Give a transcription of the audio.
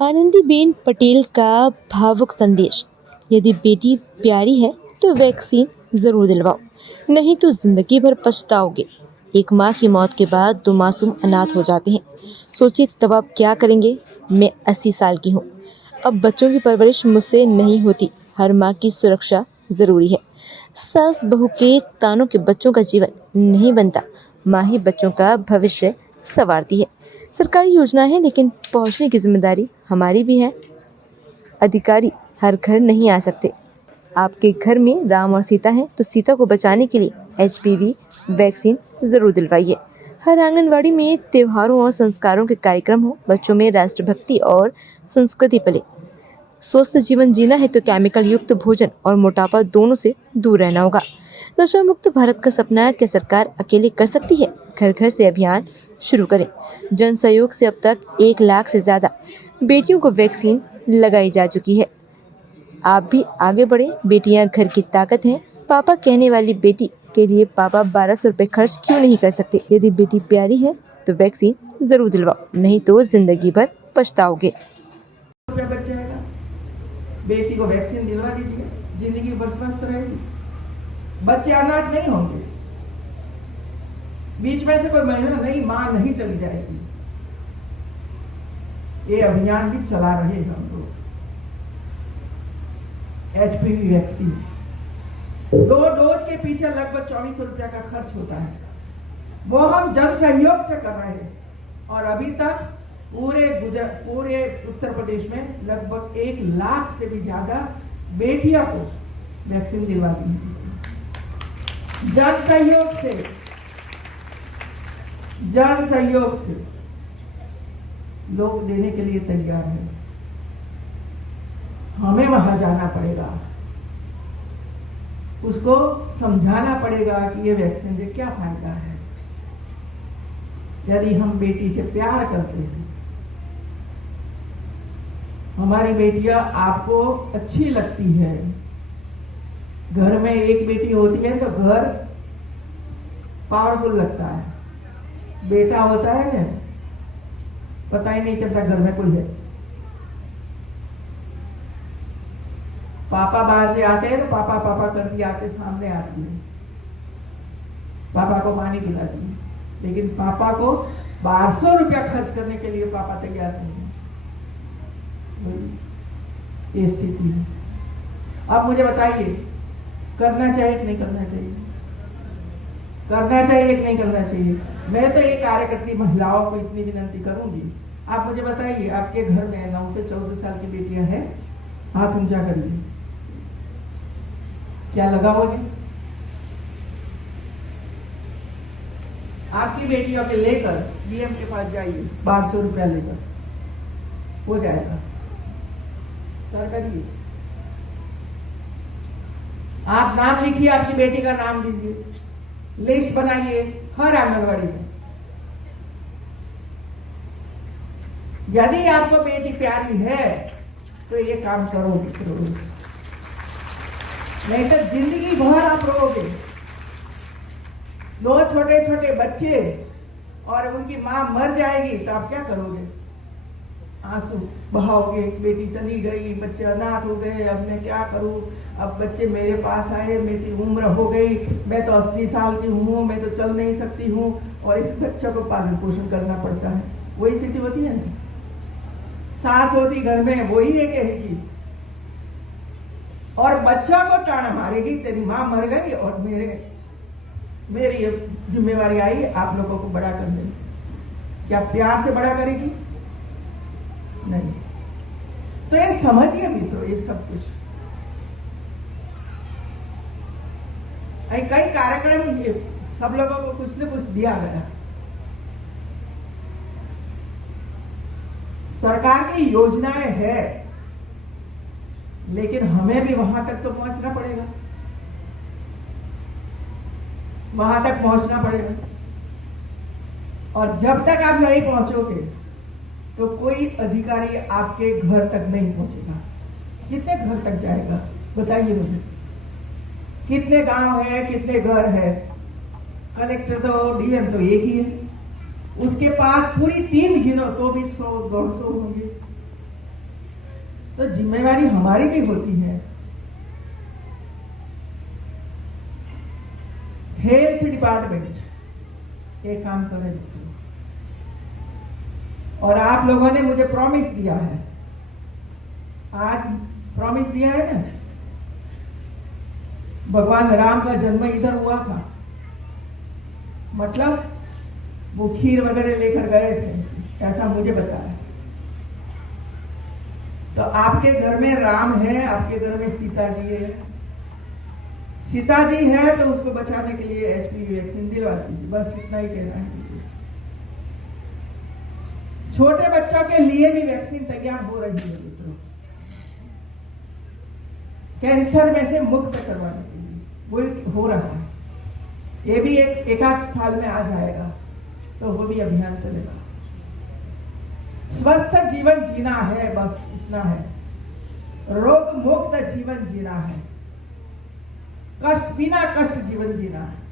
आनंदीबेन पटेल का भावुक संदेश। यदि बेटी प्यारी है तो वैक्सीन जरूर दिलवाओ, नहीं तो जिंदगी भर पछताओगे। एक माँ की मौत के बाद 2 मासूम अनाथ हो जाते हैं। सोचिए तब आप क्या करेंगे। मैं 80 साल की हूँ। अब बच्चों की परवरिश मुझसे नहीं होती। हर माँ की सुरक्षा जरूरी है। सास बहू के तानों के बच्चों का जीवन नहीं बनता। माँ ही बच्चों का भविष्य संवारती है। सरकारी योजना है लेकिन पहुंचने की जिम्मेदारी हमारी भी है। अधिकारी हर घर नहीं आ सकते। आपके घर में राम और सीता हैं तो सीता को बचाने के लिए HPV वैक्सीन जरूर दिलवाइए। हर आंगनवाड़ी में त्योहारों और संस्कारों के कार्यक्रम हो। बच्चों में राष्ट्रभक्ति और संस्कृति पले। स्वस्थ जीवन जीना है तो केमिकल युक्त भोजन और मोटापा दोनों से दूर रहना होगा। नशा मुक्त भारत का सपना क्या सरकार अकेले कर सकती है? घर घर से अभियान शुरू करें। जन सहयोग से अब तक 1 लाख से ज्यादा बेटियों को वैक्सीन लगाई जा चुकी है। आप भी आगे बढ़े। बेटियां घर की ताकत हैं। पापा कहने वाली बेटी के लिए पापा 1200 रुपये खर्च क्यों नहीं कर सकते? यदि बेटी प्यारी है तो वैक्सीन जरूर दिलवाओ, नहीं तो जिंदगी भर पछताओगे। बच जाएगा। बेटी को वैक्सीन दिलवा दीजिए, जिंदगी भर स्वस्थ रहेगी। बच्चे अनाथ नहीं होंगे। बीच में से कोई महिला नहीं, मां नहीं चली जाएगी। ये अभियान भी चला रहे हैं हम लोग। HPV वैक्सीन 2 डोज के पीछे लगभग 2400 रुपया का खर्च होता है। वो हम जन सहयोग से कर रहे हैं और अभी तक पूरे उत्तर प्रदेश में लगभग 1 लाख से भी ज्यादा बेटियों को वैक्सीन दिलवा दी है। जन सहयोग से लोग देने के लिए तैयार हैं। हमें वहां जाना पड़ेगा, उसको समझाना पड़ेगा कि ये वैक्सीन से क्या फायदा है। यदि हम बेटी से प्यार करते हैं, हमारी बेटियां आपको अच्छी लगती है। घर में एक बेटी होती है तो घर पावरफुल लगता है। बेटा होता है ना, पता ही नहीं चलता घर में कोई है। पापा बाहर से आते हैं तो पापा पापा करती आके सामने आती है, पापा को पानी पिलाती है। लेकिन पापा को 1200 रुपया खर्च करने के लिए पापा तैयार नहीं है। ये स्थिति है। अब मुझे बताइए, करना चाहिए कि नहीं करना चाहिए? करना चाहिए कि नहीं करना चाहिए? मैं तो ये कार्यकर्ती महिलाओं को इतनी विनती करूंगी, आप मुझे बताइए, आपके घर में 9 से 14 साल की बेटियां हैं, हाथ ऊंचा करिए। क्या लगाओगे? आपकी बेटियों के लेकर DM के पास जाइए, 1200 रुपया लेकर हो जाएगा। सर करिए, आप नाम लिखिए, आपकी बेटी का नाम दीजिए, लिस्ट बनाइए हर आंगनवाड़ी में। यदि आपको बेटी प्यारी है तो ये काम करोगे रोज, नहीं तो जिंदगी भर आप रोगे। 2 छोटे छोटे बच्चे और उनकी मां मर जाएगी तो आप क्या करोगे? आंसू बहाओगे, बेटी चली गई, बच्चे अनाथ हो गए, अब मैं क्या करूं, अब बच्चे मेरे पास आए, मेरी उम्र हो गई, मैं तो 80 साल की हूं, मैं तो चल नहीं सकती हूं, और इस बच्चे को पालन पोषण करना पड़ता है। वही स्थिति होती है ना। सास होती घर में, वही ये कहेगी और बच्चा को टाना मारेगी, तेरी मां मर गई और मेरी जिम्मेवारी आई आप लोगों को बड़ा करने। क्या प्यार से बड़ा करेगी? नहीं। तो ये समझिए मित्रों, ये सब कुछ कई कार्यक्रम सब लोगों को कुछ न कुछ दिया गया। सरकार की योजनाएं है, लेकिन हमें भी वहां तक तो पहुंचना पड़ेगा, वहां तक पहुंचना पड़ेगा। और जब तक आप नहीं पहुंचोगे तो कोई अधिकारी आपके घर तक नहीं पहुंचेगा। कितने घर तक जाएगा बताइए मुझे? कितने गांव है, कितने घर है? कलेक्टर तो DM तो एक ही है, उसके पास पूरी टीम गिनो तो भी 100-150 होंगे। तो जिम्मेवारी हमारी भी होती है। हेल्थ डिपार्टमेंट एक काम करे और आप लोगों ने मुझे प्रॉमिस दिया है, आज प्रॉमिस दिया है ना, भगवान राम का जन्म इधर हुआ था, मतलब वो खीर वगैरह लेकर गए थे, ऐसा मुझे बताया। तो आपके घर में राम है, आपके घर में सीता जी है, सीता जी है तो उसको बचाने के लिए HPV वैक्सीन दिलवा दीजिए, बस इतना ही कहना है मुझे। छोटे बच्चों के लिए भी वैक्सीन तैयार हो रही है मित्रों, कैंसर में से मुक्त करवाने के लिए वो हो रहा है। ये भी एक आध साल में आ जाएगा, तो वो भी अभियान चलेगा। स्वस्थ जीवन जीना है, बस इतना है। रोग मुक्त जीवन जीना है, कष्ट बिना कष्ट जीवन जीना है।